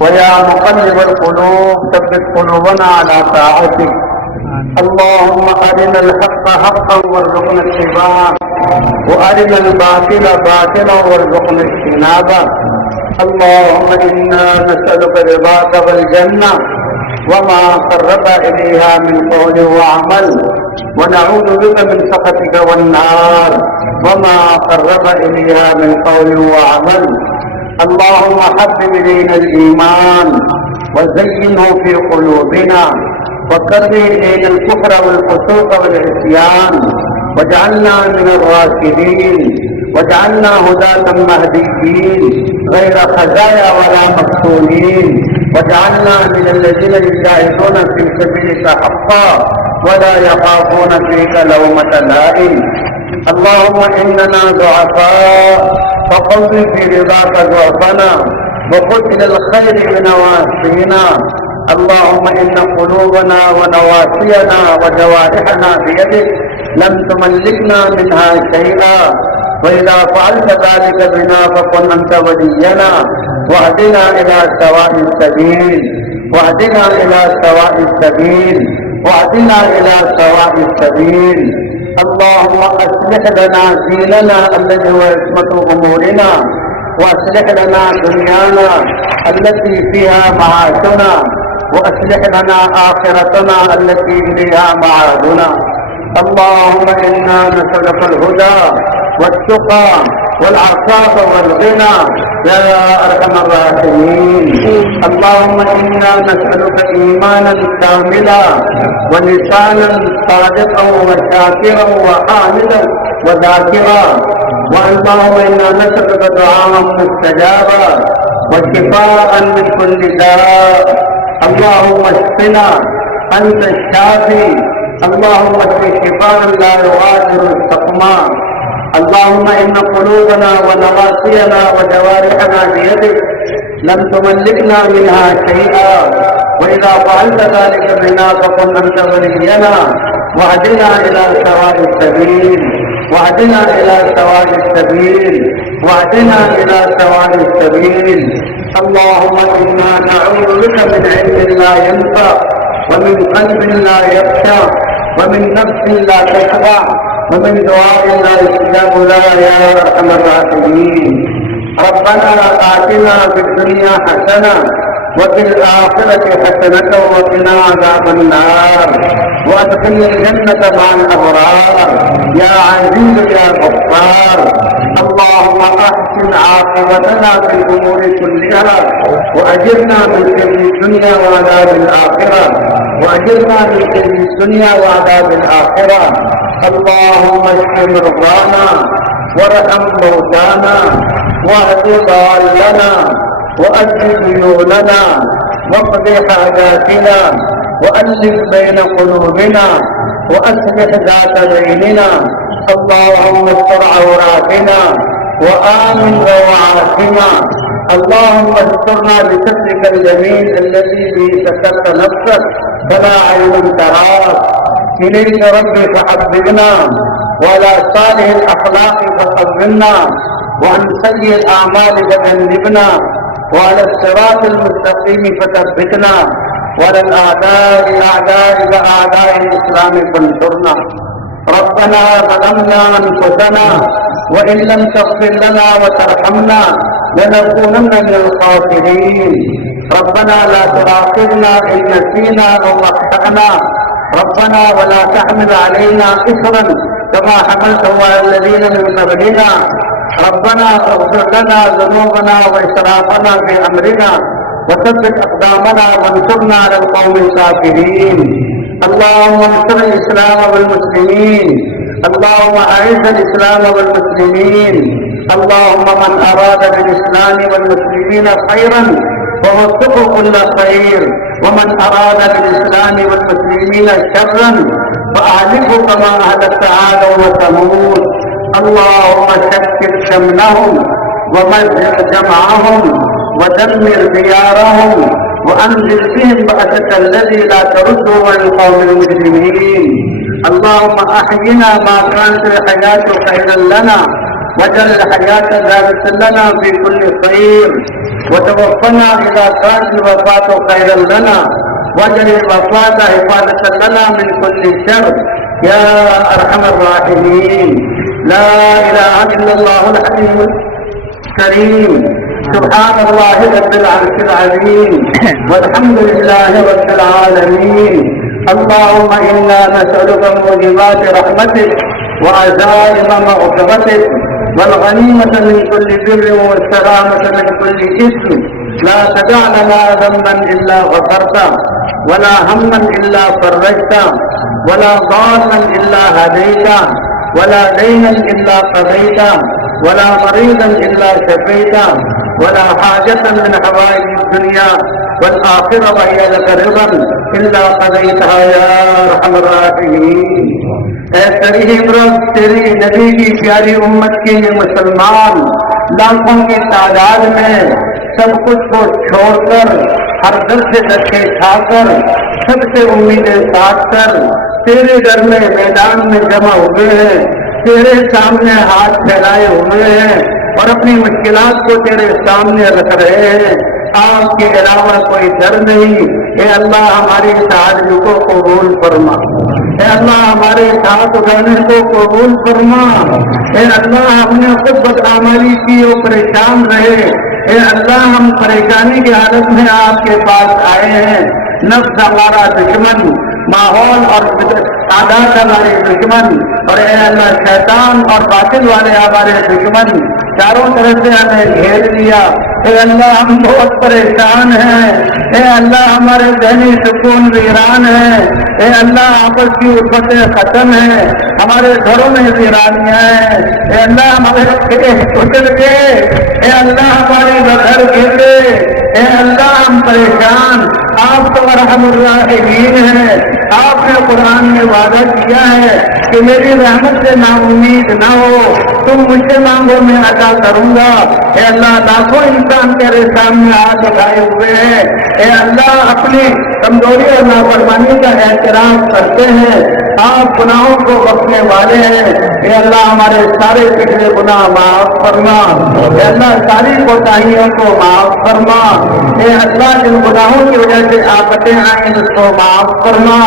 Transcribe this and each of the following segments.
ويا مقلب القلوب ثبت قلوبنا على طاعتك. اللهم أرنا الحق حقا وارزقنا اتباعه، وأرنا الباطل باطلا وارزقنا اجتنابه. اللهم إنا نسألك رضاك والجنة وما قرب إليها من قول وعمل، ونعوذ بك من سخطك والنار وما قرب إليها من قول وعمل. اللهم حبب إلينا الإيمان وزينه في قلوبنا، وكره إلينا الكفر والفسوق والعصيان، واجعلنا من الراشدين، واجعلنا هداة مهديين غير خزايا ولا مفتونين، واجعلنا من الذين يجاهدون في سبيلك حقا ولا يخافون فيك لومة لائم. اللهم إننا ضعفاء فقوم في رضاك ضعفنا، وخذ إلى الخير بنواصينا. اللهم إن قلوبنا ونواسينا وجوارحنا بيدك، لم تملكنا منها شيئا، وإذا فعلت ذلك بنا فكن أنت ولينا، واهدنا إلى سواء السبيل، واهدنا إلى سواء السبيل، واهدنا إلى سواء السبيل. اللهم أصلح لنا ديننا الذي هو عصمة أمورنا، وأصلح لنا دنيانا التي فيها معاشنا، وأصلح لنا آخرتنا التي إليها معادنا. اللهم إنا نسألك الهدى والتقى والعفاف والغنى يا أرحم الراحمين. اللهم إنا نسألك إيمانا كاملا ولسانا صادقا وشاكرا وحامدا وذاكرا. اللهم إنا نسألك دعاء مستجابا وشفاء من كل داء. اللهم اشفنا، أنت الشافي. اللهم اشف شفاء لا يغادر سقما. اللهم إن قلوبنا ونواسينا وجوارحنا بيدك، لم تملكنا منها شيئا، وإذا فعلت ذلك بنا فكن أنت ولينا، واهدنا إلى سواء السبيل، واهدنا إلى سواء السبيل، واهدنا إلى سواء السبيل. اللهم إنا نعوذ بك من علم لا ينفع، ومن قلب لا يخشع، ومن نفس لا تشبع، ومن دعاء لا يستجاب لها يا أرحم الراحمين. ربنا آتنا في الدنيا حسنة وفي الآخرة حسنة وقنا عذاب النار، وأدخلنا الجنة مع الأبرار يا عزيز يا غفار. اللهم أحسن عاقبتنا في الأمور كلها، وأجرنا من خزي الدنيا وعذاب الآخرة، وأجرنا من خزي الدنيا وعذاب الآخرة. اللهم اشف مرضانا، وارحم موتانا، واهد ضالنا، وأد ديوننا، واقض حاجاتنا، وألف بين قلوبنا، وأصلح ذات بيننا. اللهم استر عوراتنا وآمن روعاتنا. اللهم استرنا بسترك الجميل الذي به سترت نفسك فلا عين تراك. إليك ربي فحببنا، وعلى صالح الأخلاق فقبلنا، وعن سيء الأعمال فجنبنا، وعلى الصراط المستقيم فثبتنا، وعلى الأعداء أعداء الإسلام فانصرنا. ربنا ظلمنا أنفسنا، وإن لم تغفر لنا وترحمنا لنكونن من الخاسرين. ربنا لا تؤاخذنا إن نسينا أو أخطأنا. ربنا ولا تحمل علينا إصرا كما حملته على الذين من قبلنا. ربنا اغفر لنا ذنوبنا وإسرافنا في أمرنا، وثبت أقدامنا وانصرنا على القوم الكافرين. اللهم انصر الإسلام والمسلمين. اللهم أعز الإسلام والمسلمين. اللهم من أراد بالإسلام والمسلمين خيرا فوفقه كل خير، ومن أراد بالإسلام والمسلمين شرا فأهلكه كما أهلكت عادا وثمود. اللهم شتت شملهم ومزق جمعهم ودمر ديارهم، وأنزل بهم بأسك الذي لا ترده عن القوم المجرمين. اللهم أحينا ما كانت الحياة خيرا لنا، واجعل الحياة زادة لنا في كل خير. وتوفنا إذا كانت الوفاة خيرا لنا واجعل الوفاة حفاظة لنا من كل شر يا أرحم الراحمين. لا إله إلا الله الحليم الكريم سبحان الله رب العرش العظيم والحمد لله رب العالمين. اللهم إنا نسألك موجبات رحمتك وعزائم مغفرتك والغنيمة من كل بر والسلامة من كل إثم. لا تدع لنا ذنبا إلا غفرته ولا هما إلا فرجته ولا ضالا إلا هديته ولا دينا إلا قضيته ولا مريضا إلا شفيته ولا حاجة من حوائج الدنيا والآخرة وهي لك رضا إلا قضيتها يا أرحم الراحمين. اے کریم رب تیری نبی کی پیاری امت کے یہ مسلمان لاکھوں کی تعداد میں سب کچھ کو چھوڑ کر ہر در سے دھکے کھا کر سب سے امیدیں ساتھ کر تیرے گھر میں میدان میں جمع ہوئے ہیں، تیرے سامنے ہاتھ پھیلائے ہوئے ہیں اور اپنی مشکلات کو تیرے سامنے رکھ رہے ہیں. آپ کے علاوہ کوئی ڈر نہیں. اے اللہ ہماری تعلیم کو قبول فرما. اے اللہ ہمارے ساتھ اٹھانے کو قبول فرما. اے اللہ ہم نے خود بدعملی کی اور پریشان رہے. اے اللہ ہم پریشانی کی حالت میں آپ کے پاس آئے ہیں. نفس ہمارا دشمن، ماحول اور عادات ہمارے دشمن، اور اے اللہ شیطان اور باطل والے ہمارے دشمن چاروں طرف سے ہمیں گھیر لیا. اے اللہ ہم بہت پریشان ہیں. اے اللہ ہمارے ذہنی سکون ویران ہے. اے اللہ آپس کی الفتیں ختم ہیں، ہمارے گھروں میں ویرانیاں ہیں. اے اللہ ہمارے اچل کے، اے اللہ ہمارے گھر گرے. اے اللہ ہم پریشان. آپ تو ارحم الراحمین ہیں. آپ نے قرآن میں وعدہ کیا ہے کہ میری رحمت سے نا امید نہ ہو، تم مجھ سے مانگو میں عطا کروں گا. اے اللہ لاکھوں انسان تیرے سامنے ہاتھ اٹھائے ہوئے ہیں. اے اللہ اپنی کمزوری اور نافرمانی کا احترام کرتے ہیں. آپ گناہوں کو بخشنے والے ہیں. اے اللہ ہمارے سارے پچھلے گناہ معاف فرما. اے اللہ ساری کوتاہیوں کو معاف فرما. اے اللہ جن گناہوں کی وجہ سے آفتیں آئیں اس کو معاف فرما.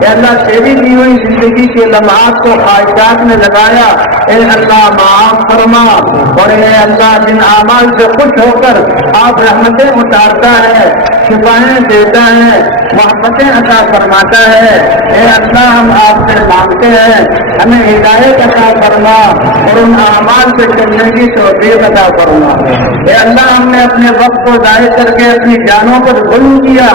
اے اللہ تیری دی ہوئی زندگی کے لمحات کو خواہشات میں لگایا، اے اللہ معاف فرما. اور اے اللہ جن اعمال سے خوش ہو کر آپ رحمتیں اتارتا ہے، شفاعیں دیتا ہے، محبتیں عطا فرماتا ہے، اے اللہ ہم آپ سے مانگتے ہیں ہمیں ہدایت عطا فرما اور ان اعمال سے چلنے کی توفیق عطا فرما. اے اللہ ہم نے اپنے وقت کو ضائع کر کے اپنی جانوں پر ظلم کیا.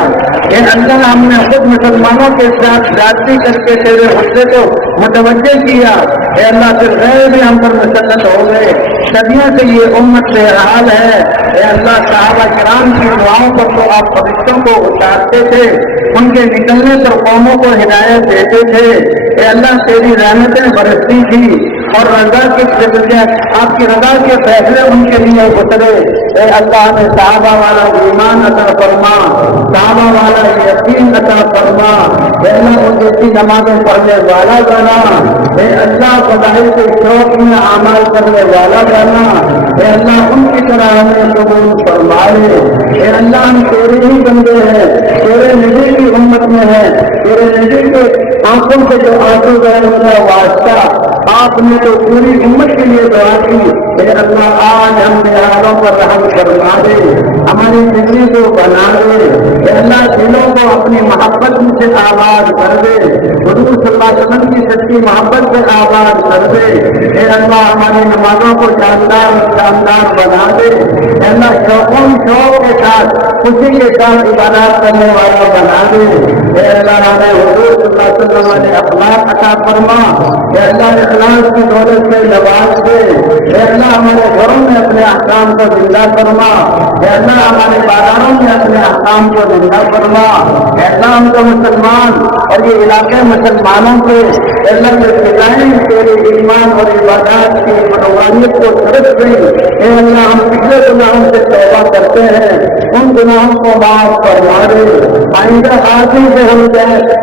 اے اللہ ہم نے خود مسلمانوں کے ساتھ زیادتی کر کے تیرے غصے کو متوجہ کیا. اے اللہ پھر غیر بھی ہم پر مسلط ہو گئے. صدیوں سے یہ امت سے حال ہے. اے اللہ صحابہ کرام کی دعاؤں پر تو آپ فرشتوں کو اتارتے تھے، ان کے نکلنے پر قوموں کو ہدایت دیتے تھے. اے اللہ تیری رحمتیں برستی تھی اور رضا کے آپ کی رضا کے فیصلے ان کے لیے اترے. اے اللہ نے صحابہ والا ایمان عطا فرما، صحابہ والا یقین عطا فرما. اے اللہ ان جیسی نمازیں پڑھنے والا بنا. اے اللہ خدائی کے شوق میں اعمال کرنے والا بنا. اے اللہ ان کی طرح ہمیں قبول فرمائے. اے اللہ ہم تیرے ہی بندے ہیں، تیرے نبی کی امت میں ہیں. تیرے نبی کے آنکھوں سے جو آنسو گئے ان کا واسطہ آپ نے تو پوری امت کے لیے دعا کی. اے اللہ آج ہم بہاروں پر رحم فرما دے، ہماری زندگی کو بنا دے. اے اللہ دلوں کو اپنی محبت سے آباد کر دے، حضور صلی اللہ علیہ وسلم کی سچی محبت سے آباد کر دے. اے اللہ ہماری نمازوں کو شاندار بنا دے. اے اللہ شوق کے ساتھ خوشی کے ساتھ عبادات کرنے والا بنا دے. اے اللہ ہمیں حضور صلی اللہ علیہ وسلم نے اخلاق عطا فرما. اے اللہ اخلاق کی دولت سے نواز دے. اے اللہ ہمارے گھروں میں اپنے احکام کو زندہ فرما. اے اللہ ہمارے بازاروں میں اپنے احکام کو زندہ فرما، اللہ ہم کو مسلمان اور یہ علاقے مسلمانوں کے اللہ کے سکھائیں تیرے ایمان اور عبادات کی منوانیت کو ترک گئی۔ اے اللہ ہم پچھلے گناہوں سے توبہ کرتے ہیں، ان گناہوں کو معاف فرما دے، آئندہ آدمی سے ہم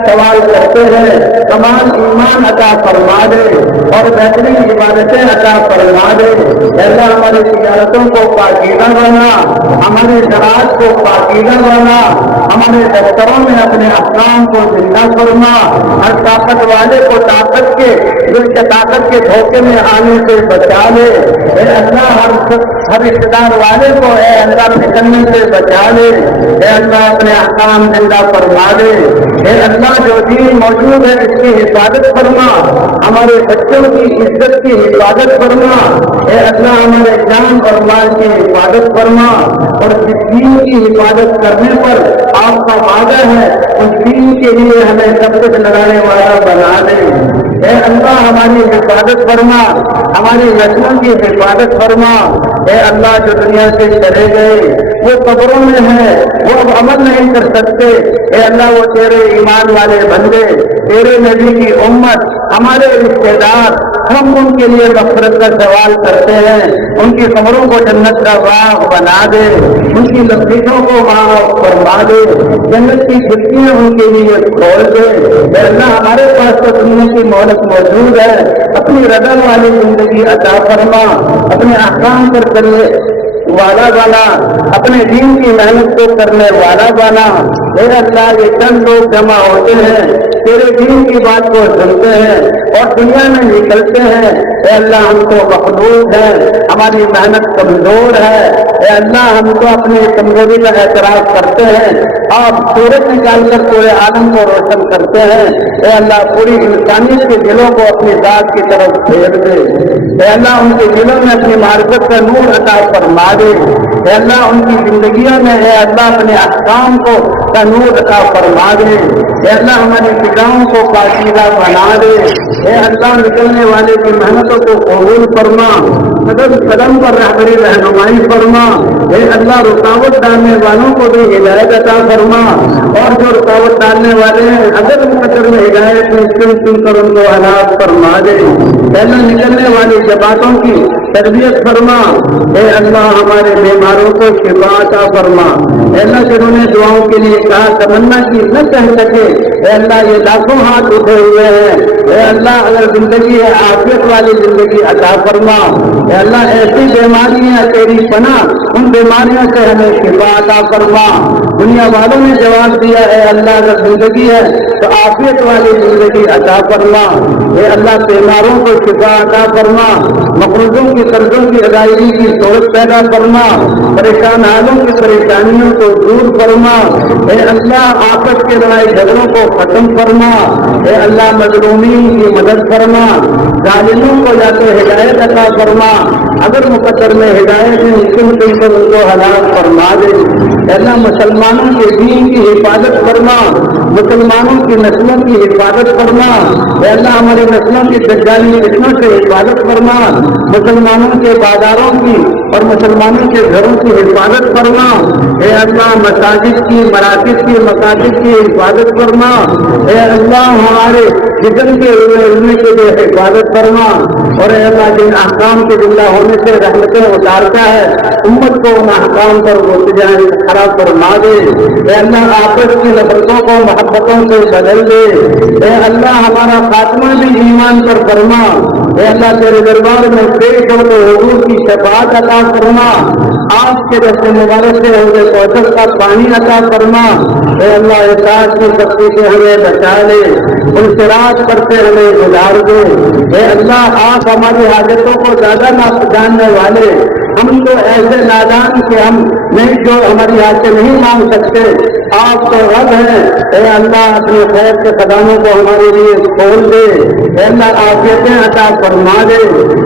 سوال کرتے ہیں کمال ایمان عطا فرما دے اور بہترین عبادتیں عطا فرما دے۔ اللہ ہماری تجارتوں کو پاکیزہ بنا، ہمارے زراعت کو پاکیزہ بنا، ہمارے دفتروں میں اپنے احکام کو زندہ فرما، ہر طاقت والے کو طاقت کے دھوکے میں آنے سے بچا لے۔ اے اللہ ہر اقتدار والے کو اے اللہ نکلنے سے بچا لے۔ اے اللہ اپنے احکام زندہ فرما دے۔ اے اللہ جو دین موجود ہے اس کی حفاظت فرما، ہمارے بچوں کی عزت کی حفاظت فرما۔ اے اللہ ہمارے جان اور مال کی حفاظت فرما، اور جس دین کی حفاظت کرنے پر آپ کا وعدہ ہے اس دین کے لیے ہمیں سب کچھ لگانے والا بنا دے۔ اے اللہ ہماری حفاظت فرما، ہماری نسلوں کی حفاظت فرما۔ اے اللہ جو دنیا سے چلے گئے وہ قبروں میں ہیں، وہ اب عمل نہیں کر سکتے، اے اللہ وہ تیرے ایمان والے بندے، تیرے نبی کی امت، ہمارے رشتے دار، ہم ان کے لیے مغفرت کا سوال کرتے ہیں، ان کی قبروں کو جنت کا باغ بنا دے، ان کی لذتوں کو معاف فرما دے، جنت کی کھڑکیاں ان کے لیے کھول دے۔ اے اللہ ہمارے پاس تو دنیا کی مہلت موجود ہے، اپنی رضا والی زندگی عطا فرما، اپنے احکام پر چلنے والا بنا، اپنے دین کی محنت کو کرنے والا بنا۔ اے اللہ یہ چند لوگ جمع ہوتے ہیں، تیرے دین کی بات کو سنتے ہیں اور دنیا میں نکلتے ہیں۔ اے اللہ ہم تو مخلوق ہے، ہماری محنت کمزور ہے، اے اللہ ہم کو اپنی کمزوری کا اعتراف کرتے ہیں، آپ سورج نکال کر پورے عالم کو روشن کرتے ہیں۔ اے اللہ پوری انسانیت کے دلوں کو اپنی ذات کی طرف پھیر دے۔ اے اللہ ان کے دلوں میں اپنی معرفت کا نور عطا فرما دے۔ اے اللہ ان کی زندگیوں میں اے اللہ اپنے احکام کو کا نور عطا فرما دے۔ اے اللہ ہماری فضاؤں کو پاکیزہ بنا دے۔ اے اللہ نکلنے والے کی محنتوں کو قبول فرما، قدم قدم پر رہبری رہنمائی فرما۔ اے اللہ رکاوٹ ڈالنے والوں کو بھی ہدایت عطا فرما، اور جو رکاوٹ ڈالنے والے ہیں اگر مقدر میں ہدایت میں چن کر ان کو ہلاک فرما دے۔ اے اللہ نکلنے والی جماعتوں کی تربیت فرما۔ اے اللہ ہمارے بیماروں کو شفا عطا فرما۔ اے اللہ جنہوں نے دعاؤں کے لیے کہا تمنا کی نہ کہہ سکے، اے اللہ یہ لاکھوں ہاتھ اٹھے ہوئے ہیں، اے اللہ اگر زندگی ہے عافیت والی زندگی عطا فرما۔ اے اللہ ایسی بیماریاں تیری پناہ، ان بیماریوں سے ہمیں شفا عطا فرما۔ دنیا والوں نے جواب دیا اے اللہ اگر زندگی ہے تو عافیت والی زندگی عطا فرما۔ اے اللہ بیماروں کو شفا عطا فرما، مقروضوں کی قرضوں کی ادائیگی کی صورت پیدا فرما، پریشان حالوں کی پریشانیوں کو دور فرما۔ اے اللہ آپس کے لڑائی جھگڑوں کو ختم فرما۔ اے اللہ مظلومین کی مدد فرما، ظالموں کو یا تو ہدایت عطا فرما، اگر مقدر میں ہدایت میں چن کر ان کو ہلاک فرما دے۔ اے اللہ مسلمانوں کے دین کی حفاظت فرما، مسلمانوں کی نسلوں کی حفاظت فرما۔ اے اللہ ہماری نسلوں کی دجالی فتنوں سے حفاظت فرما، مسلمانوں کے بازاروں کی اور مسلمانوں کے گھروں کی حفاظت فرما۔ اے اللہ مساجد کی، مراکز کی، مساجد کی حفاظت فرما۔ اے اللہ ہمارے جسم کے علم کے لیے حفاظت فرما، اور اے اللہ جن احکام کے زندہ ہونے سے رحمتیں اتارتا ہے امت کو ان احکام پر وہ خراب فرما دے۔ اے اللہ آپس کی نفرتوں کو محبتوں سے بدل دے۔ اے اللہ ہمارا خاتمہ بھی ایمان پر فرما۔ اے اللہ تیرے دربار میں پیش ہو تو حضور کی شفاعت عطا فرما، آپ کے دست مبارک سے حوض کوثر کا پانی عطا فرما۔ اے اللہ اطاعت کی سختی سے ہمیں بچا لے، انفراد کرتے ہمیں گزار دے۔ اے اللہ آپ ہماری حاجتوں کو زیادہ نہ جاننے والے، ہم تو ایسے نادان کہ ہم نہیں جو ہماری حاجتیں نہیں مانگ سکتے، آپ تو رب ہیں۔ اے اللہ اپنے خیر کے خزانوں کو ہمارے لیے کھول دے۔ اے اللہ عافیتیں عطا فرما دے،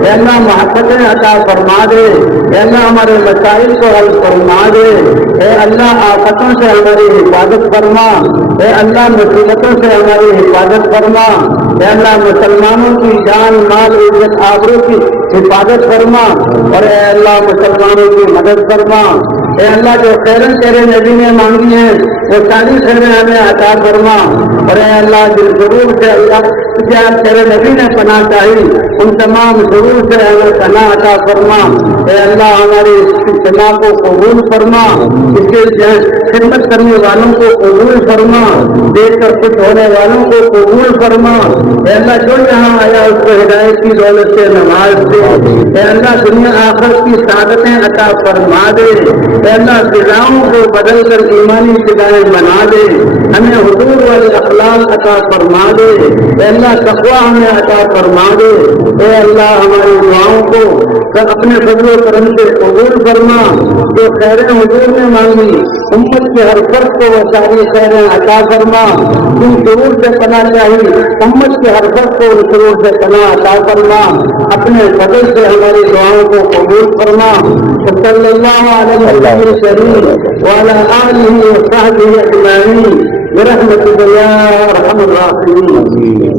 اے اللہ محبتیں عطا فرما دے، اے اللہ ہمارے مسائل کو حل فرما دے۔ اے اللہ آفتوں سے ہماری حفاظت فرما، اے اللہ مصیبتوں سے ہماری حفاظت فرما۔ اے اللہ مسلمانوں کی جان مال عزت آبرو کی حفاظت فرما، اور اے اللہ مسلمانوں کی مدد فرما۔ اے اللہ جو خیرن تیرے نبی نے مانگی ہیں وہ ساری خیریں ہمیں عطا فرما، اور اے اللہ جن ضرور سے اللہ تجھے تیرے نبی نے پناہ چاہی ان تمام ضرور سے ہمیں پناہ عطا فرما۔ اے اللہ ہماری اس اجتماع کو قبول فرما، اس کے خدمت کرنے والوں کو قبول فرما، دیکھ کر خوش ہونے والوں کو قبول فرما۔ اے اللہ جو یہاں آیا اس کو ہدایت کی دولت سے نواز دے۔ اے اللہ دنیا آخرت کی سعادتیں عطا فرما دے۔ اے اللہ فضاؤں کو بدل کر ایمانی فضائیں بنا دے، ہمیں حضور والے اخلاق عطا فرما دے۔ اے اللہ تقویٰ ہمیں عطا فرما دے۔ اے اللہ ہماری دعاؤں کو اپنے فضل و کرم سے قبول فرما۔ جو خیریں حضور نے مانگی امت کے ہر فرد کو وہ ساری خیریں عطا فرما۔ تم شرور سے پناہ چاہیے امت کے ہر فرد کو ان شرور سے پناہ عطا فرما۔ اپنے فضل سے ہماری دعاؤں کو قبول فرما۔ صلی اللہ علیہ وسلم وعلی آلہ وصحبہ اجمعین برحمتک یا ارحم الراحمین۔